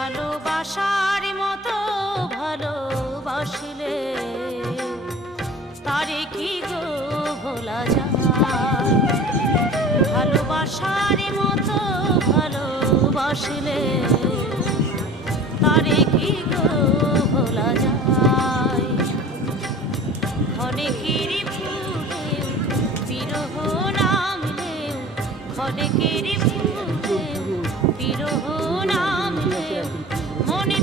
ভালোবাসার মতো ভালোবাসলে তারে কি গো ভোলা যায়? ভালোবাসার মতো ভালোবাসলে তারে কি গো ভোলা যায়? অনেকের ফুলে বিরহ নামলে, অনেকের ফুলে বিরহ নামলে মনে